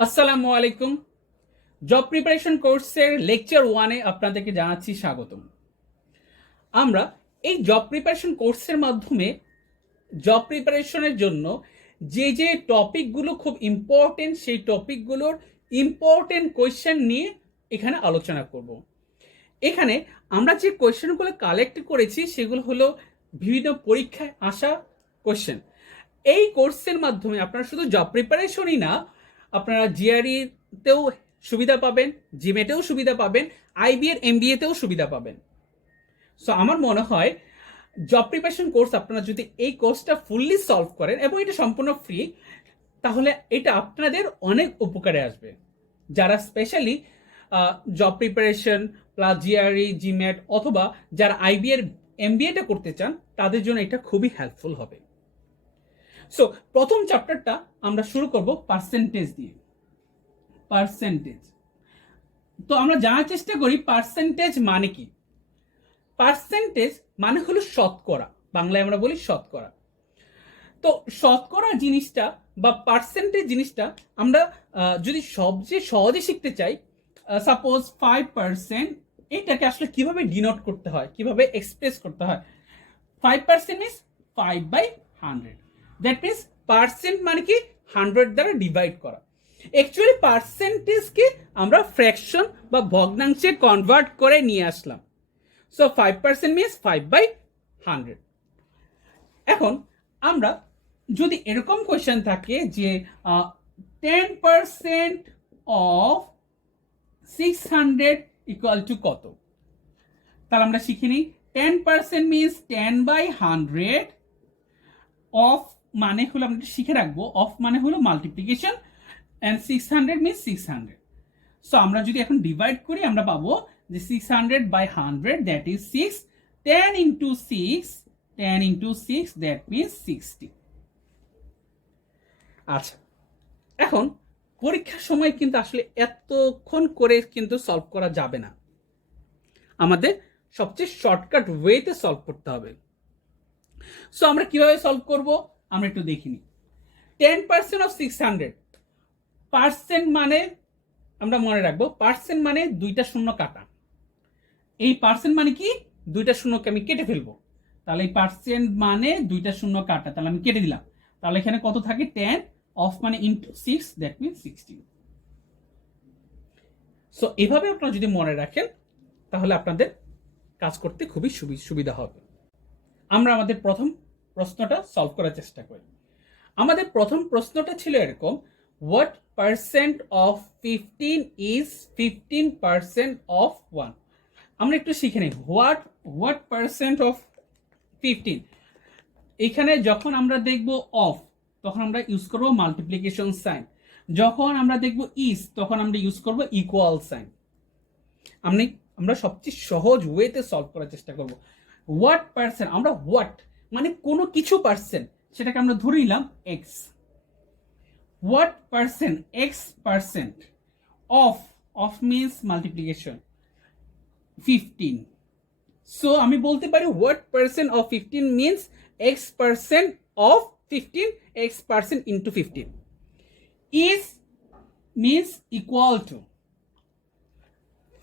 আসসালামু আলাইকুম। Job preparation কোর্সের লেকচার 1-এ আপনাদেরকে জানাচ্ছি স্বাগতম। আমরা এই জব প্রিপারেশন কোর্সের মাধ্যমে জব প্রিপারেশনের জন্য যে টপিকগুলো খুব ইম্পর্টেন্ট সেই টপিকগুলোর ইম্পর্টেন্ট কোয়েশ্চেন নিয়ে এখানে আলোচনা করব। এখানে আমরা যে কোয়েশ্চেনগুলো কালেক্ট করেছি সেগুলো হলো বিভিন্ন পরীক্ষায় আসা কোয়েশ্চেন। এই কোর্সের মাধ্যমে আপনারা শুধু জব প্রিপারেশনই না, আপনারা জিআরইতেও সুবিধা পাবেন, জিমেটেও সুবিধা পাবেন, আইবিএর এমবিএতেও সুবিধা পাবেন। সো আমার মনে হয় জব প্রিপারেশন কোর্স আপনারা যদি এই কোর্সটা ফুললি সলভ করেন এবং এটা সম্পূর্ণ ফ্রি, তাহলে এটা আপনাদের অনেক উপকারে আসবে। যারা specially job preparation plus GRE GMAT অথবা যারা আইবিএর এমবিএটা করতে চান তাদের জন্য এটা খুবই হেল্পফুল হবে। সো প্রথম চ্যাপ্টারটা আমরা শুরু করব পার্সেন্টেজ দিয়ে। পার্সেন্টেজ, তো আমরা জানার চেষ্টা করি পার্সেন্টেজ মানে কি। পার্সেন্টেজ মানে হলো শতকরা, বাংলায় আমরা বলি শতকরা। তো শতকরা জিনিসটা বা পার্সেন্টেজ জিনিসটা আমরা যদি সবচেয়ে সহজে শিখতে চাই, সাপোজ 5%, এটাকে আসলে কিভাবে ডিনোট করতে হয়, কিভাবে এক্সপ্রেস করতে হয়। 5% মিনস 5/100, দ্যাট মিনস পার্সেন্ট মানে কি 100 দ্বারা ডিভাইড করা। অ্যাকচুয়ালি পার্সেন্টেজকে আমরা ফ্র্যাকশন বা ভগ্নাংশে কনভার্ট করে নিয়ে আসলাম। So 5% means 5/100। এখন আমরা যদি এরকম কোয়েশ্চেন থাকে যে 10% অফ 600 ইকুয়াল টু কত, তাহলে আমরা শিখে নিই। 10% মিনস 10/100, অফ মানে হলো আমরা শিখে রাখবো, অফ মানে হলো মাল্টিপ্লিকেশন, অ্যান্ড 600 মিনস 600। সো আমরা যদি এখন ডিভাইড করি আমরা পাবো যে 600/100 that is 6, 10 into 6, 10 into 6 that means 60। আচ্ছা, এখন পরীক্ষার সময় কিন্তু আসলে এতক্ষণ করে কিন্তু সলভ করা যাবে না, আমাদের সবচেয়ে শর্টকাট ওয়েতে সলভ করতে হবে। সো আমরা কিভাবে সলভ করব আমরা একটু দেখিনি। 10% অফ 600, পার্সেন্ট মানে আমরা মনে রাখবো পার্সেন্ট মানে দুইটা শূন্য কাটা। এই পার্সেন্ট মানে কি দুইটা শূন্যকে আমি কেটে ফেলবো, তাহলে এই পার্সেন্ট মানে দুইটা শূন্য কাটা, তাহলে আমি কেটে দিলাম। তাহলে এখানে কত থাকে 10, অফ মানে ইনটু 6 দ্যাট মিনস 16। সো এভাবে আপনারা যদি মনে রাখেন তাহলে আপনাদের কাজ করতে খুবই সুবিধা হবে। আমরা আমাদের প্রথম প্রশ্নটা সলভ করার চেষ্টা করি। আমাদের প্রথম প্রশ্নটা ছিল এরকম, what percent of 15 is 15% of 1। আমরা একটু শিখে নিই হোয়াট পার্সেন্ট অফ 15। এখানে যখন আমরা দেখব অফ তখন আমরা ইউজ করব মাল্টিপ্লিকেশন সাইন, যখন আমরা দেখব ইজ তখন আমরা ইউজ করব ইকুয়াল সাইন। আমরা সবচেয়ে সহজ ওয়েতে সলভ করার চেষ্টা করব। হোয়াট পার্সেন্ট, আমরা হোয়াট মানে কোনো কিছু পার্সেন্ট, সেটাকে আমরা ধরে নিলাম x. What percent, x percent of means multiplication 15। So আমি বলতে পারি what percent of 15 means x percent of 15, x percent into 15 is means equal to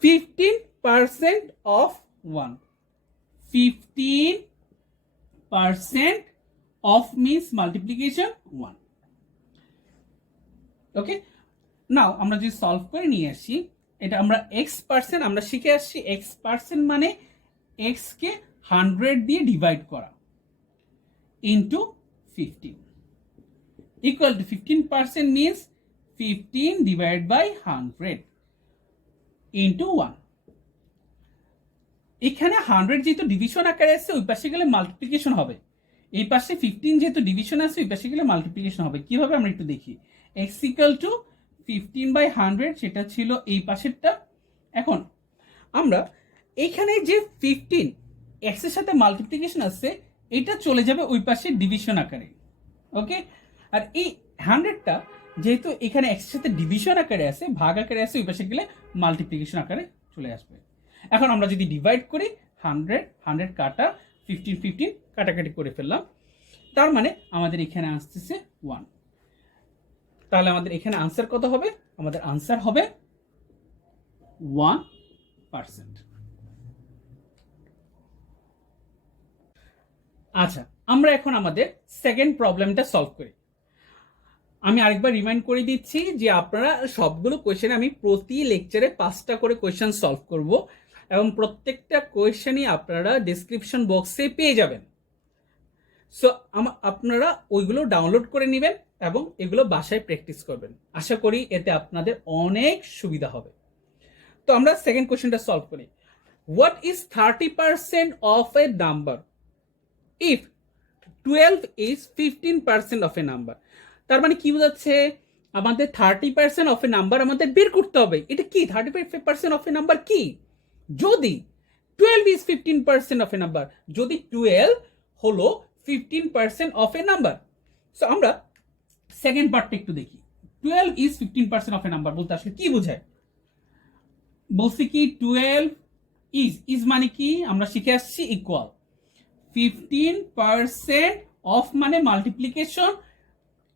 15% of 1. 15% of means multiplication 1. ওকে, নাও আমরা যদি সলভ করে নিয়ে আসি, এটা আমরা এক্স পার্সেন্ট আমরা শিখে আসছি। এক্স পার্সেন্ট মানে এক্স কে 100 দিয়ে ডিভাইড করা into 15 equal to 15% means 15 divide by 100 into 1। এখানে 100 যেহেতু ডিভিশন আকারে আছে ওই পাশে গেলে মাল্টিপ্লিকেশন হবে, এই পাশে 15 যেহেতু ডিভিশন আছে ওই পাশে গেলে মাল্টিপ্লিকেশন হবে। কিভাবে আমরা একটু দেখি। এক্স ইকুয়াল টু 15/100 সেটা ছিল এই পাশেরটা। এখন আমরা এইখানে যে 15 এক্সের সাথে মাল্টিপ্লিকেশন আছে এটা চলে যাবে ওই পাশে ডিভিশন আকারে। ওকে, আর এই 100টা যেহেতু এখানে এক্সের সাথে ডিভিশন আকারে আছে, ভাগ আকারে আছে, ওই পাশে গেলে মাল্টিপ্লিকেশন আকারে চলে আসবে। এখন আমরা যদি ডিভাইড করি 100 কাটা 15 কাটাকাটি করে ফেললাম, তার মানে আমাদের এখানে আসতেছে 1। তাহলে আমাদের এখানে আনসার কত হবে? আমাদের আনসার হবে 1%। আচ্ছা, আমরা এখন আমাদের সেকেন্ড প্রবলেমটা সলভ করি। আমি আরেকবার রিমাইন্ড করে দিচ্ছি যে আপনারা সবগুলো কোয়েশ্চেন আমি প্রতি লেকচারে 5টা করে কোয়েশ্চেন সলভ করব এবং প্রত্যেকটা কোয়েশ্চেনই আপনারা ডেসক্রিপশন বক্সে পেয়ে যাবেন। সো আপনারা ওইগুলো ডাউনলোড করে নেবেন এবং এগুলো বাসায় প্র্যাকটিস করবেন। আশা করি এতে আপনাদের অনেক সুবিধা হবে। তো আমরা সেকেন্ড কোয়েশ্চেনটা সলভ করি। What is 30% of A number if 12 is 15% of A number? তার মানে কি বোঝাচ্ছে? আমাদের 30% অফ এ নাম্বার আমাদের বের করতে হবে। এটা কি 35% অফ এ নাম্বার কি? যদি 12 ইজ 15% অফ এ নাম্বার, যদি 12 হলো 15% অফ এ নাম্বার। সো আমরা সেকেন্ড পার্টটা একটু দেখি। 12 ইজ 15% অফ এ নাম্বার বলতে আসলে কি বোঝায়? বলছি কি 12 ইজ মানে কি আমরা শিখে আসছি ইকুয়াল 15% অফ মানে মাল্টিপ্লিকেশন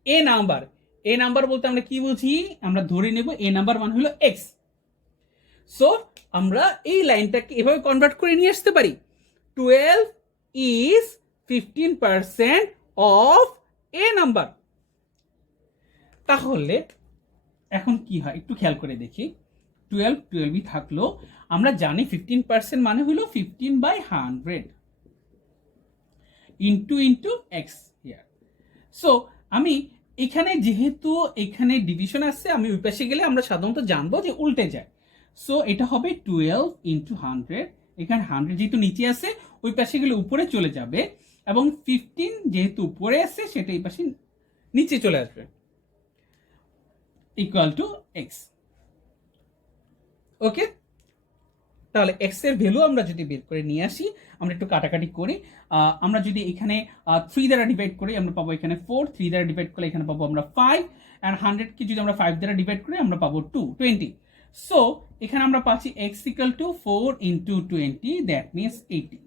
এ নাম্বার। এ নাম্বার বলতে আমরা কি বুঝি? আমরা ধরে নেব এ নাম্বার মানে হলো এক্স। সো আমরা এই লাইনটাকে এভাবে কনভার্ট করে নিয়ে আসতে পারি 12 ইজ 15% অফ এ নাম্বার। তাহলে এখন কি হয় একটু খেয়াল করে দেখি। 12ই থাকলো, আমরা জানি 15% মানে হলো 15/100 ইন্টু এক্স হিয়ার। সো আমি এখানে যেহেতু এখানে ডিভিশন আসছে, আমি ওই পাশে গেলে আমরা সাধারণত জানবো যে উল্টে যায়। সো এটা হবে 12 ইন্টু 100। এখানে 100 যেহেতু নিচে আছে ওই পাশে গেলে উপরে চলে যাবে এবং 15 যেহেতু উপরে আছে সেটা এই পাশে নিচে চলে আসবে ইকুয়াল টু এক্স। ওকে, তাহলে এক্স এর ভ্যালু আমরা যদি বের করে নিয়ে আসি, আমরা একটু কাটাকাটি করি। আমরা যদি এখানে 3 দ্বারা ডিভাইড করি আমরা পাবো এখানে 4, 3 দ্বারা ডিভাইড করলে এখানে পাবো আমরা 5, অ্যান্ড 100কে যদি আমরা 5 দ্বারা ডিভাইড করি আমরা পাবো 20। সো এখানে আমরা পাচ্ছি x equal to 4 into 20, that means 80।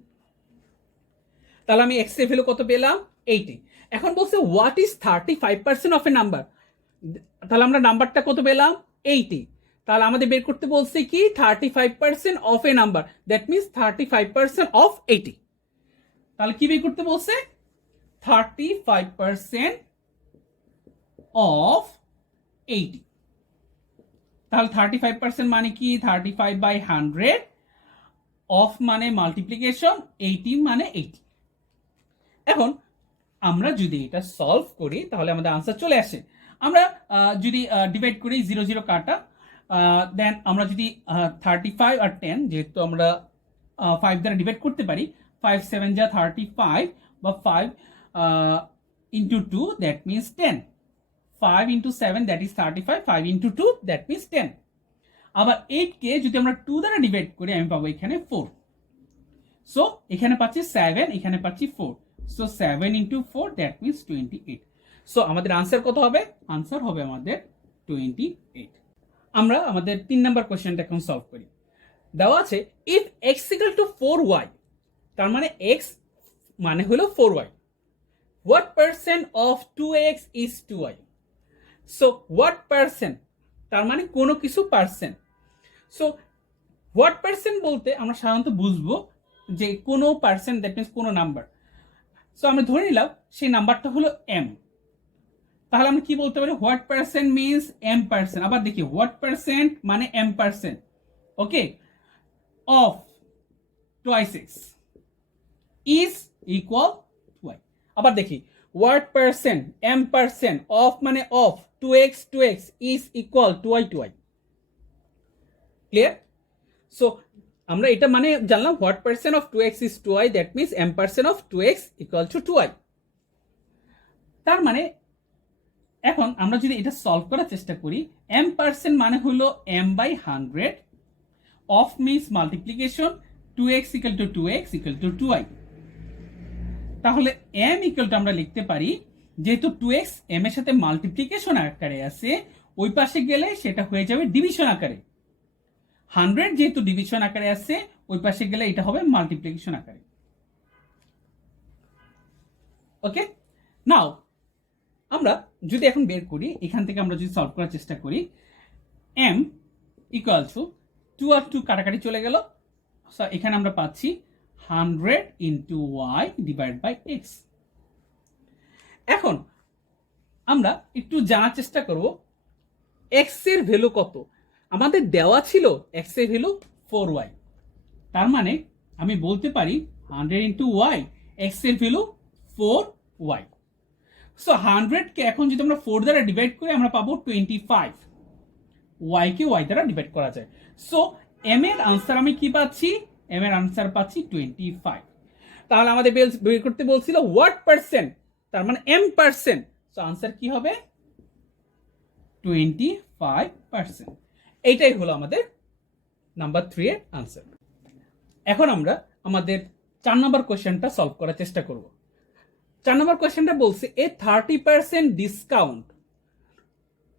তাহলে আমি এক্স এর ভ্যালু কত পেলাম? 80। এখন বলছে what is 35% of A number. তাহলে আমরা নাম্বারটা কত পেলাম? 80। তাহলে আমাদের বের করতে বলছে কি 35% of A number, that means 35% of 80। তাহলে কি বের করতে বলছে? 35% অফ 80। তাহলে 35% মানে কি 35/100, অফ মানে মাল্টিপ্লিকেশন, 80 মানে 80। এখন আমরা যদি এটা সলভ করি তাহলে আমাদের আনসার চলে আসে। আমরা যদি ডিভাইড করি 0 0 কাটা, দেন আমরা যদি 35 আর 10 যেহেতু আমরা 5 দ্বারা ডিভাইড করতে পারি, 5 7 যা 35 বা 5 into 2 that means 10, 5 into 7 that is 35, 5 into 2 that means 10। আবার 8কে যদি আমরা 2 দ্বারা ডিভাইড করি আমি পাবো এখানে 4। সো এখানে পাচ্ছি 7, এখানে পাচ্ছি 4। So 7 into 4 that means 28। So আমাদের আনসার কত হবে? আনসার হবে আমাদের 28। আমরা আমাদের 3 নাম্বার কোশ্চেনটা এখন সলভ করি। দেওয়া আছে if x equal to 4y, তার মানে এক্স মানে হলো 4y, what percent of 2x is 2y? So what percent তার মানে কোনো কিছু পার্সেন্ট। সো হোয়াট পার্সেন্ট বলতে আমরা সাধারণত বুঝবো যে কোনো পার্সেন্ট, দ্যাট মিনস কোনো নাম্বার। সো আমরা ধরে নিলাম সেই নাম্বারটা হলো m। তাহলে আমরা কি বলতে পারি? What percent means m%। আবার দেখি হোয়াট পার্সেন্ট মানে m%। Okay, of twice x is equal to y। আবার দেখি হোয়াট পার্সেন্ট m%, অফ মানে of 2x is equal to y। Clear? So আমরা এটা মানে জানলাম what percent of 2x is 2y, that means m% of 2x equal to 2y। তার মানে এখন আমরা যদি এটা সলভ করার চেষ্টা করি, m% মানে হলো m/100, of means multiplication, 2x equal to 2x equal to 2y। তাহলে m ইকুয়াল টু আমরা লিখতে পারি, যেহেতু 2x m এর সাথে মাল্টিপ্লিকেশন আকারে আছে, ওই পাশে গেলে সেটা হয়ে যাবে ডিভিশন আকারে। 100 যেহেতু ডিভিশন আকারে আছে, ওই পাশে গেলে এটা হবে মাল্টিপ্লিকেশন আকারে। ওকে, নাও আমরা যদি এখন বের করি, এখান থেকে আমরা যদি সলভ করার চেষ্টা করি, m ইকুয়াল টু 2 আর 2 কাটাকাটি চলে গেল, সো এখানে আমরা পাচ্ছি 100 into y divide by x. এখন আমরা একটু জানার চেষ্টা করব এক্স এর ভ্যালু কত। আমাদের দেওয়া ছিল এক্স এর ভ্যালু 4y, তার মানে আমি বলতে পারি 100 ইন্টু ওয়াই, এক্স এর ভ্যালু 4y। সো 100 কে এখন যদি আমরা 4 দ্বারা ডিভাইড করি আমরা পাবো 25, y কে y দ্বারা ডিভাইড করা যায়। সো m এর আনসার আমি কি পাচ্ছি, m এর আনসার পাচ্ছি 25। তাহলে আমাদের বের করতে বলছিল হোয়াট পার্সেন্ট, তার মানে m%, সো আনসার কি হবে 25%। এইটাই হলো আমাদের নাম্বার 3 এর আনসার। এখন আমরা আমাদের 4 নম্বর কোশ্চেনটা সলভ করার চেষ্টা করব। 4 নম্বর কোশ্চেনটা বলছে এ 30% discount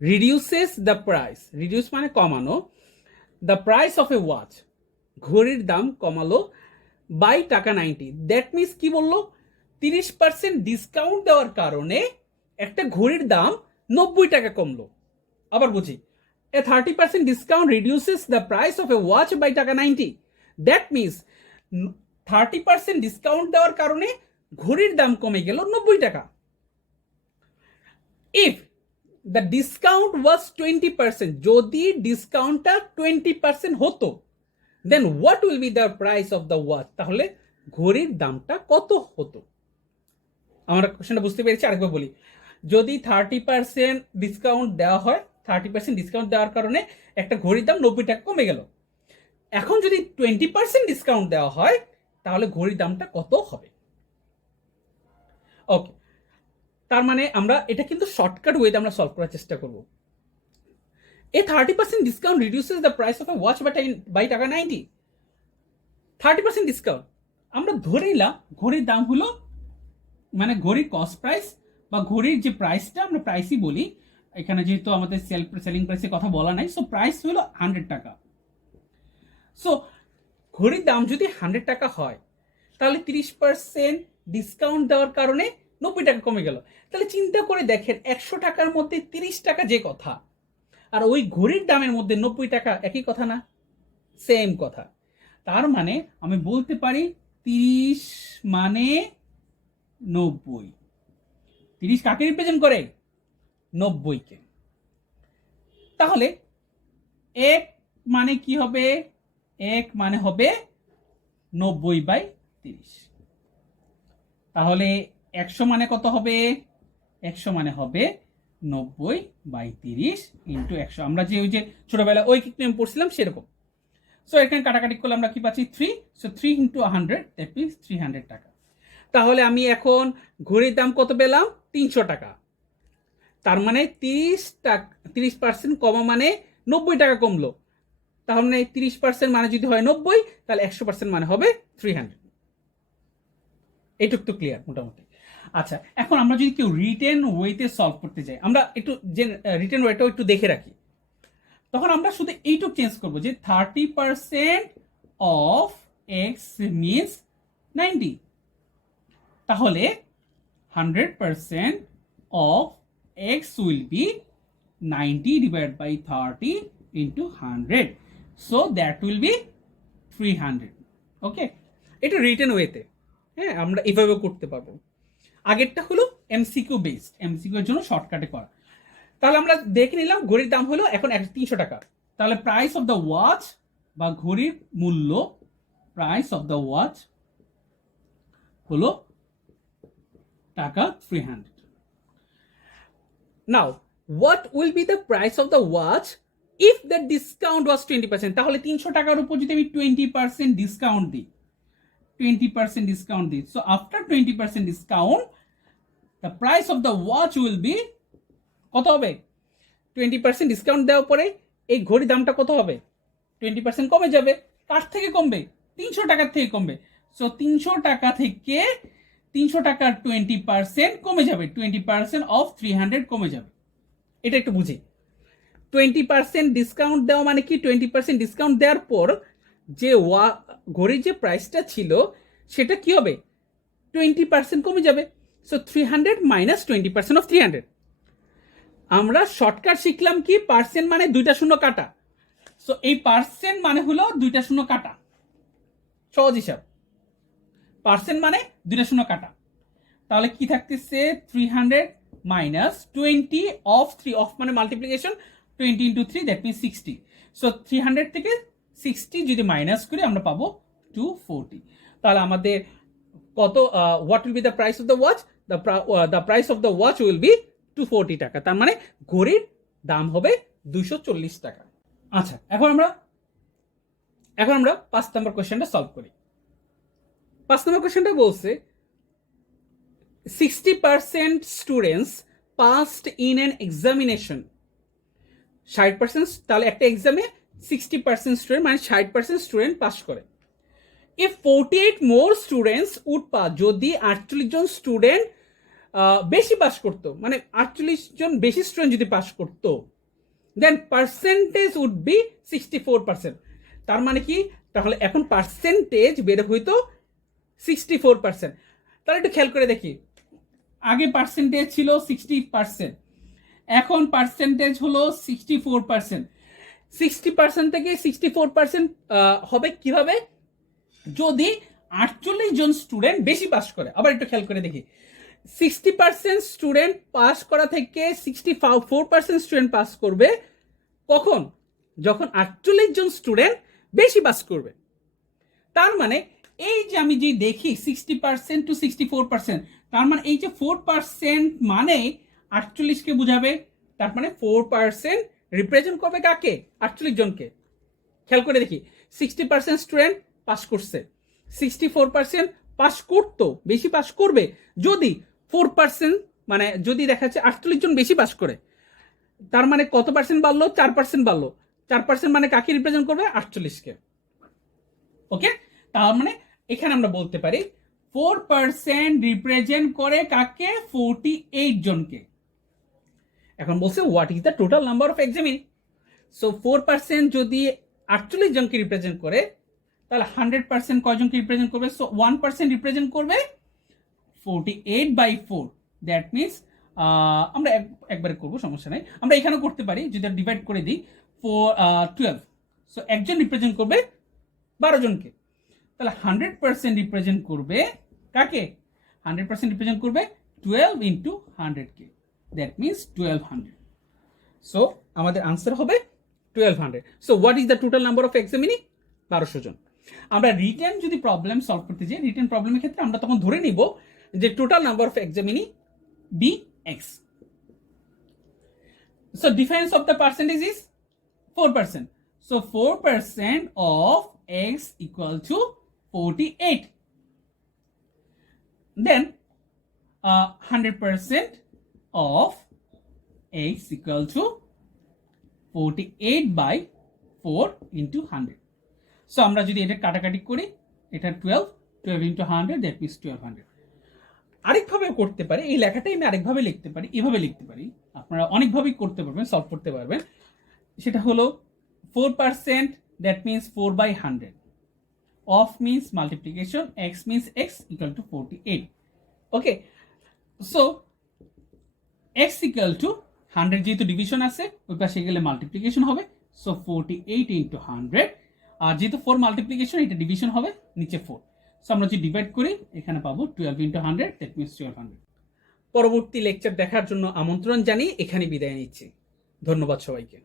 reduces the price, reduce মানে কমানো, the price of a watch, ঘড়ির দাম কমালো বাই টাকা 90। দ্যাট মিনস কি বললো, 30% ডিসকাউন্ট দেওয়ার কারণে একটা ঘড়ির দাম 90 টাকা কমলো। আবার বুঝি, a 30% discount reduces the price of a watch by taka 90। That means 30% discount দেওয়ার কারণে ঘড়ির দাম কমে গেল 90 টাকা। ইফ দ্য ডিসকাউন্ট ওয়াজ 20%, যদি ডিসকাউন্টটা 20% হতো, then what will be the price of the watch, তাহলে ঘড়ির দামটা কত হতো। আমরা কোশ্চেনটা বুঝতে পেরেছি, আরেকবার বলি। যদি 30% ডিসকাউন্ট দেওয়া হয়, 30% ডিসকাউন্ট দেওয়ার কারণে একটা ঘড়ির দাম 90 টাকা কমে গেল। এখন যদি 20% ডিসকাউন্ট দেওয়া হয় তাহলে ঘড়ির দামটা কত হবে। ওকে, তার মানে আমরা এটা কিন্তু শর্টকাট ওয়েতে আমরা সলভ করার চেষ্টা করব। A 30% discount reduces the price of a watch by taka 90। 30% discount আমরা ধরে নিলাম ঘড়ির দাম হলো, মানে ঘড়ির কস্ট প্রাইস বা ঘড়ির যে প্রাইসটা আমরা প্রাইসই বলি, এখানে যেহেতু আমাদের সেলিং প্রাইসের কথা বলা নাই, সো প্রাইস হলো 100 টাকা। সো ঘড়ির দাম যদি 100 টাকা হয় তাহলে 30% ডিসকাউন্ট দেওয়ার কারণে 90 টাকা কমে গেল। তাহলে চিন্তা করে দেখেন 100 টাকার মধ্যে 30 টাকা যে কথা, আর ওই ঘড়ির দামের মধ্যে 90 টাকা, একই কথা না? সেম কথা। তার মানে আমি বলতে পারি 30 মানে 90। 30 কাকে রিপ্রেজেন্ট করে? 90 কে। তাহলে 1 মানে কি হবে? 1 মানে হবে 90/30। তাহলে 100 মানে কত হবে? 100 মানে হবে 90/30 ইন্টু 100। আমরা যে ওই যে ছোটবেলায় ওই নিয়ম পড়ছিলাম সেরকম। সো এখানে কাটাকাটি করলে আমরা কি পাচ্ছি 3। সো 3 ইন্টু 100, দ্যাট মিনস 300 টাকা। তাহলে আমি এখন ঘড়ির দাম কত পেলাম? 300 টাকা। তার মানে 30% কমা মানে 90 টাকা কমলো। তাহলে 30% মানে যদি হয় 90, তাহলে 100% মানে হবে 300। এইটুক তো ক্লিয়ার মোটামুটি। আচ্ছা, এখন আমরা যদি কেউ রিটেন ওয়েতে সলভ করতে যাই, আমরা একটু যে রিটেন ওয়েটাও একটু দেখে রাখি, তখন আমরা শুধু এইটুক চেঞ্জ করবো যে 30% অফ এক্স মিনস 90। তাহলে 100% of x will be 90 divide by 30 into 100, so that will be 300। Okay, এটা রিটেন ওয়েতে, হ্যাঁ, আমরা এভাবে করতে পারবো। আগেরটা হলো এমসিকিউ বেসড, এমসিকিউ এর জন্য শর্টকাটে করা। তাহলে আমরা দেখে নিলাম ঘড়ির দাম হলো এখন 300 টাকা। তাহলে প্রাইস অফ দ্য ওয়াচ বা ঘড়ির মূল্য, প্রাইস অফ দ্য ওয়াচ হলো টাকা 300। Now what will be the price of the watch if the discount was 20%। তাহলে 300 টাকার উপর যদি আমি 20% ডিসকাউন্ট দিই, 20% ডিসকাউন্ট দিই, so after 20% discount the price of the watch will be কত হবে? 20% ডিসকাউন্ট দেওয়ার পরে এই ঘড়ির দামটা কত হবে? 20% কমে যাবে। কার থেকে কমবে? 300 টাকার থেকে কমবে। সো 300 টাকা থেকে 300 টাকার 20% কমে যাবে, 20% অফ 300 কমে যাবে। এটা একটু বুঝি। 20% ডিসকাউন্ট দেওয়া মানে কি? 20% ডিসকাউন্ট দেওয়ার পর যে ঘড়ির যে প্রাইসটা ছিল সেটা কি হবে? 20% কমে যাবে। সো 300 মাইনাস 20% অফ 300, আমরা শর্টকাট শিখলাম কি পার্সেন্ট মানে দুইটা শূন্য কাটা, সো এই পার্সেন্ট মানে হলো দুইটা শূন্য কাটা, সহজ হিসাব, পার্সেন্ট মানে দুইটা শূন্য কাটা। তাহলে কি থাকতেছে 300 মাইনাস 20 অফ 3, অফ মানে multiplication, 20 into 3 that means 60। So 300 থেকে 60 যদি মাইনাস করি আমরা পাবো 240। তাহলে আমাদের কত, what will be the price of the watch, the price of the watch will be 240 টাকা। তার মানে ঘড়ির দাম হবে 240 টাকা। আচ্ছা, এখন আমরা 5 নম্বর কোশ্চেনটা সলভ করি। 5 নম্বর কোশ্চেনটা বলছে 60% students passed in an examination, 60%, তাহলে একটা এক্সামে 60% স্টুডেন্ট মানে 60% স্টুডেন্ট পাস করে। If 48 more students would pass, যদি 48 জন স্টুডেন্ট বেশি পাস করতো, মানে 48 জন বেশি স্টুডেন্ট যদি পাস করতো, দেন পার্সেন্টেজ উড বি 64%। তার মানে কি, তাহলে এখন পার্সেন্টেজ বের হইতো 64%। তাহলে একটু খেয়াল করে দেখি, আগে পার্সেন্টেজ ছিল 60%, এখন পার্সেন্টেজ হলো 64%। 60% থেকে 64% হবে কিভাবে, যদি 48 জন স্টুডেন্ট বেশি পাস করে। আবার একটু খেয়াল করে দেখি, 60% স্টুডেন্ট পাস করা থেকে 64% স্টুডেন্ট পাস করবে কখন, যখন 48 জন স্টুডেন্ট বেশি পাস করবে। তার মানে এই যে আমি যে দেখি 60% টু 64%, তার মানে এই যে 4% মানে 48কে বুঝাবে, তার মানে 4% রিপ্রেজেন্ট করবে কাকে, 48 জনকে। খেয়াল করে দেখি, 60% স্টুডেন্ট পাস করছে, 64% পাস করতো, বেশি পাস করবে যদি 4%, মানে যদি দেখা যাচ্ছে 48 জন বেশি পাস করে, তার মানে কত পার্সেন্ট বাড়লো, 4% বাড়লো। 4% মানে কাকে রিপ্রেজেন্ট করবে, 48কে। ওকে, তার মানে এখানে আমরা বলতে পারি 4% রিপ্রেজেন্ট করে কাকে, 48 জনকে। এখন বলছে what is the total number of examinee. So 4% যদি 48 জনকে রিপ্রেজেন্ট করে, তাহলে 100% কয়জনকে রিপ্রেজেন্ট করবে, সো 1% রিপ্রেজেন্ট করবে 48/4, দ্যাট মিনস আমরা একবারে করবো, সমস্যা নাই, আমরা এখানেও করতে পারি, যদি ডিভাইড করে দিই 12, সো একজন রিপ্রেজেন্ট করবে 12 জনকে। তাহলে 100% রিপ্রেজেন্ট করবে কাকে, 100% রিপ্রেজেন্ট করবে 12 ইন্টু 100কে, দ্যাট মিনস 1200। সো আমাদের আনসার হবে 1200। So what is the total number of examinee, 1200 জন। আমরা রিটেন যদি প্রবলেম সলভ করতে যাই, রিটেন প্রবলেমের ক্ষেত্রে আমরা তখন ধরে নিব যে total number of examinee be x. So difference of the percentage is 4%, so 4% of x equal to 48. Then 100% of x equal to 48/4 into 100. So আমরা যদি এটা কাটাকাটি করি, এটা 12 into 100, that means 1200। আরেকভাবে করতে পারি, এই লেখাটাই আমি আরেকভাবে লিখতে পারি, এভাবে লিখতে পারি, আপনারা অনেকভাবেই করতে পারবেন, সলভ করতে পারবেন। সেটা হলো 4%, that means 4/100, of means multiplication, x means x equal to 48. Okay, so x equal to 100 যেহেতু ডিভিশন আছে, ওই পাশে গেলে মাল্টিপ্লিকেশন হবে, সো 48 into 100, আর যেহেতু 4 মাল্টিপ্লিকেশন, এটা ডিভিশন হবে, নিচে 4, সো আমরা যদি ডিভাইড করি এখানে পাবো 12 into 100, that means 1200। পরবর্তী লেকচার দেখার জন্য আমন্ত্রণ জানিয়ে এখানে বিদায় নিচ্ছি। ধন্যবাদ সবাইকে।